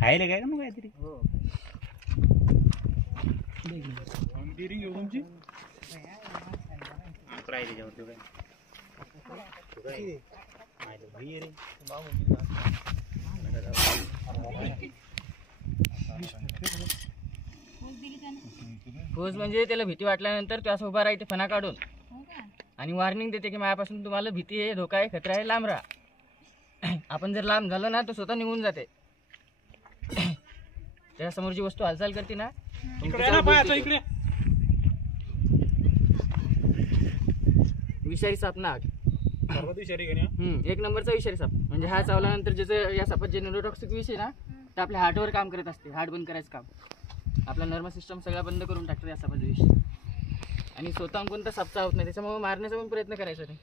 खायला काय का मग काहीतरी आकडा आहे त्याच्यावर पोज म्हणजे त्याला भीती वाटल्यानंतर तो असं उभा राहते फणा काढून आणि वॉर्निंग देते की माझ्यापासून तुम्हाला भीती आहे, धोका आहे, खतरा आहे, लांब राहा. आपण जर लांब झालो ना तो स्वतः निघून जाते. त्या समोरची वस्तू हालचाल करते ना विषारी साप नाग एक नंबरचा विषारी साप. म्हणजे हा चावल्यानंतर ज्याचं या सापात जे न्यूरोटॉक्सिक विष आहे ना ते आपल्या हार्टवर काम करत असते. हार्ट बंद करायचं काम, आपला नर्वस सिस्टम सगळा बंद करून टाकतो या सापाचा विष. आणि स्वतःहून कोणता साप चावत नाही, त्याच्यामुळे मारण्याचा पण प्रयत्न करायचा नाही.